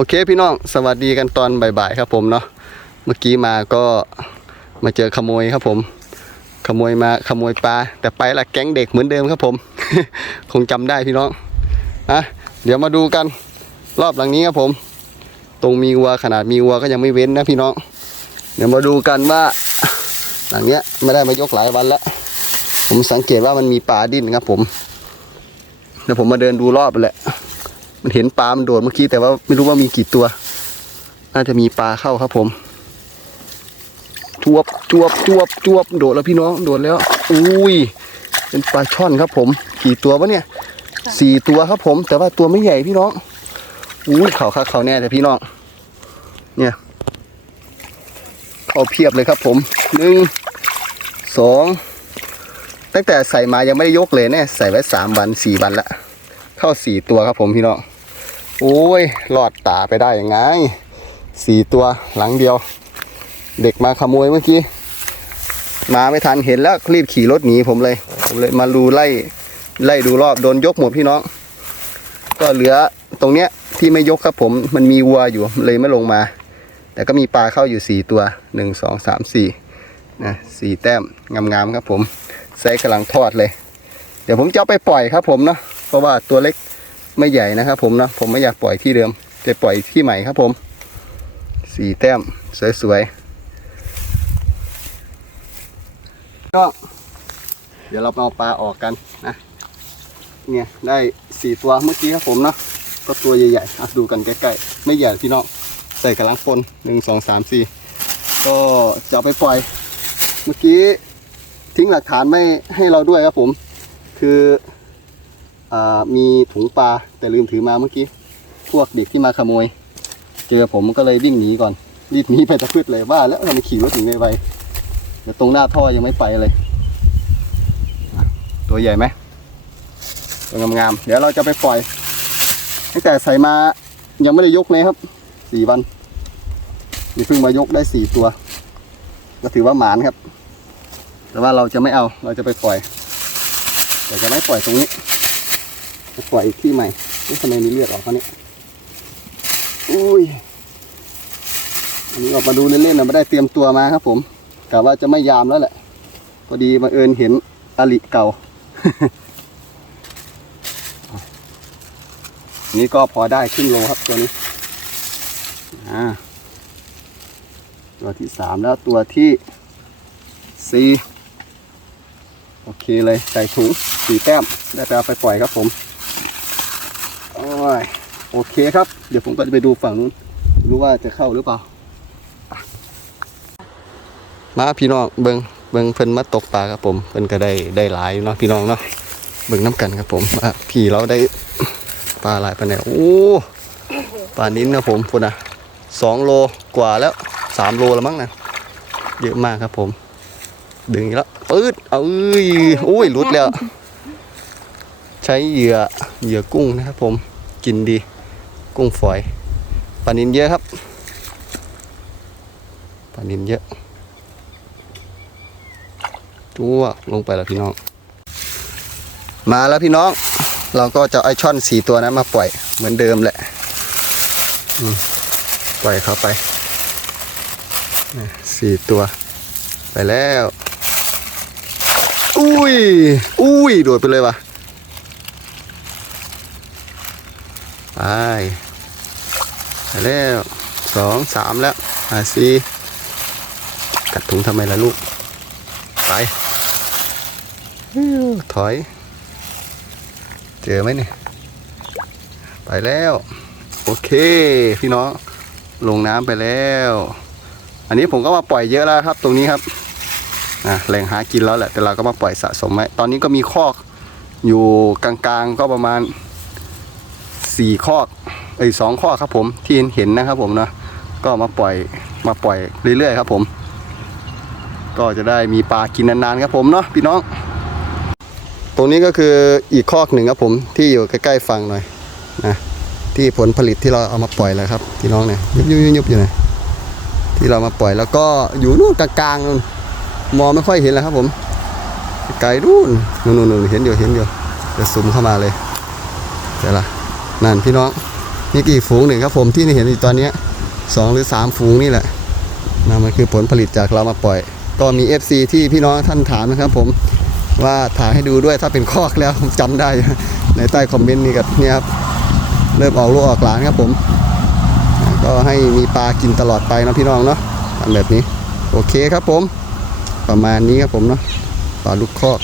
โอเคพี่น้องสวัสดีกันตอนบ่ายๆครับผมเนาะเมื่อกี้มาก็มาเจอขโมยครับผม ขโมยมาขโมยปลาแต่ไปละแก๊งเด็กเหมือนเดิมครับผม คงจำได้พี่น้องอะเดี๋ยวมาดูกันรอบหลังนี้ครับผม ตรงมีวัวขนาดมีวัวก็ยังไม่เว้นนะพี่น้อง เดี๋ยวมาดูกันว่า หลังเนี้ยไม่ได้มายกหลายวันแล้วผมสังเกตว่ามันมีปลาดิ้นครับผมเดี๋ยวผมมาเดินดูรอบไปแหละ มันเห็นปลา มันโดดเมื่อกี้แต่ว่าไม่รู้ว่ามีกี่ตัว น่าจะมีปลาเข้าครับผม จวบจวบจวบจวบโดดแล้วพี่น้องโดดแล้ว อุ้ย เป็นปลาช่อนครับ ผม กี่ตัววะเนี่ย สี่ตัวครับผม แต่ว่าตัวไม่ใหญ่พี่น้อง อุ้ยเขาคักเขาแน่แต่พี่น้อง เนี่ยเอาเพียบเลยครับผม หนึ่ง สอง ตั้งแต่ใส่มายังไม่ได้ยกเลยเนี่ย ใส่ไว้สามวันสี่วันละ เข้าสี่ตัวครับผมพี่น้องโอ้ยรอดตาไปได้ยังไงสี่ตัวหลังเดียว เด็กมาขโมยเมื่อกี้ มาไม่ทันเห็นแล้วรีบขี่รถหนีผมเลย ผมเลยมาดูไล่ไล่ดูรอบโดนยกหมดพี่น้อง ก็เหลือตรงเนี้ยที่ไม่ยกครับผมมันมีวัวอยู่เลยไม่ลงมา แต่ก็มีปลาเข้าอยู่สี่ตัวหนึ่งสองสามสี่นะสี่แต้มงามๆครับผมไซส์กำลังทอดเลย เดี๋ยวผมจะไปปล่อยครับผมเนาะ เพราะว่าตัวเล็กไม่ใหญ่นะครับ ผมนะผมไม่อยากปล่อยที่เดิมจะปล่อยที่ใหม่ครับผมสีแต้มสวยๆก็เดี๋ยวเราเอาปลาออกกันนะเนี่ยได้สี่ตัวเมื่อกี้ครับผมเนาะก็ตัวใหญ่ๆอะดูกันใกล้ๆไม่ใหญ่พี่น้องใส่กำลังปนหนึ่งสองสามสี่ก็จะไปปล่อย เมื่อกี้ทิ้งหลักฐานไม่ให้เราด้วยครับผม คือ มีถุงปลาแต่ลืมถือมาเมื่อกี้ พวกเด็กที่มาขโมย เจอผมก็เลยวิ่งหนีก่อน รีบหนีไปตะพืดเลยว่าแล้วทำไมขี่รถหนีไวๆเดี๋ยวตรงหน้าท่อยังไม่ไปเลย ตัวใหญ่ไหมตัวงามๆเดี๋ยวเราจะไปปล่อยตั้งแต่ใส่มายังไม่ได้ยกเลยครับสี่วันนี่เพิ่งมายกได้สี่ตัว ก็ถือว่าหมานครับ แต่ว่าเราจะไม่เอาเราจะไปปล่อยแต่จะไม่ปล่อยตรงนี้ ปล่อยอีกที่ใหม่นี่ทำไมมีเลือดออกเขาเนี่ยอุ้ยอันนี้ออกมาดูเล่นๆนะไม่ได้เตรียมตัวมาครับ ผมกะว่าจะไม่ยามแล้วแหละพอดีมาเอิญเห็นอลิเก่า นี้ก็พอได้ครึ่งโลครับตัวนี้ตัวที่สามแล้วตัวที่สี่โอเคเลยใส่ถุงสี่แต้มได้ไปเอาไปปล่อยครับผม ยโอเคครับ เดี๋ยวผมก็จะไปดูฝั่งนู้น รู้ว่าจะเข้าหรือเปล่า มาพี่น้องเบิงเบิงเพิ่นมาตกปลาครับผม เพิ่นก็ได้ได้หลายเนาะพี่น้องเนาะเบิงน้ำกันครับผมอะพี่เราได้ปลาหลายปลาแนวโอ้ปลานิ้นนะผมพุ่นอะสองโลกว่าแล้วสามโลแล้วมั้งนะเยอะมากครับผม ดึงอีกแล้วปื๊ดเอาเอ้ยโอ้ยหลุดแล้ว ใช้เหยื่อเหยื่อกุ้งนะครับผม กินดี กุ้งฝอยปลานินเยอะครับปลานินเยอะจ้วกลงไปแล้วพี่น้อง มาแล้วพี่น้อง เราก็จะไอช่อนสี่ตัวนั้นมาปล่อยเหมือนเดิมแหละปล่อยเขาไปสี่ตัว ไปแล้ว อุ้ย อุ้ย โดดไปเลยว่ะ ไปไปแล้วสองสามแล้วอ่าสี่กัดถุงทำไมล่ะลูก ไป ถอย เจอไหมเนี่ยไปแล้ว โอเค พี่น้องลงน้ำไปแล้ว อันนี้ผมก็มาปล่อยเยอะแล้วครับ ตรงนี้ครับอะแหล่งหากินแล้วแหละแต่เราก็มาปล่อยสะสมไว้ตอนนี้ก็มีคอกอยู่กลางๆ ก็ประมาณ สี่คอกเอ้สองคอครับผมที่เห็นนะครับผมเนาะก็มาปล่อยมาปล่อยเรื่อยๆครับผม ก็จะได้มีปลากินนานๆครับผมเนาะพี่น้อง ตรงนี้ก็คืออีกคอกหนึ่งครับผมที่อยู่ใกล้ๆฝั่งหน่อยนะที่ผลผลิตที่เราเอามาปล่อยแล้วครับพี่น้องเนี่ยยุบยุบยุบอยู่ไหนที่เรามาปล่อยแล้วก็อยู่นู่นกลางๆนู่นมองไม่ค่อยเห็นแล้วครับผมไกลนู่นนู่นนู่นเห็นอยู่เห็นอยู่จะซูมเข้ามาเลยเดี๋ยวละ นั่นพี่น้องนี่กี่ฝูงหนึ่งครับผมที่เห็นอยู่ตอนนี้สองหรือสามฝูงนี่แหละนะมันคือผลผลิตจากเรามาปล่อย ก็มี FC ที่พี่น้องท่านถามนะครับผมว่าถ่ายให้ดูด้วยถ้าเป็นคอกแล้วผมจำได้ในใต้คอมเมนต์นี่ก็เนี่ยครับเริ่มออกลูกออกหลานครับผม ก็ให้มีปลากินตลอดไปนะพี่น้องเนาะทำแบบนี้ โอเคครับผม ประมาณนี้ครับผมเนาะปลาลูกคอก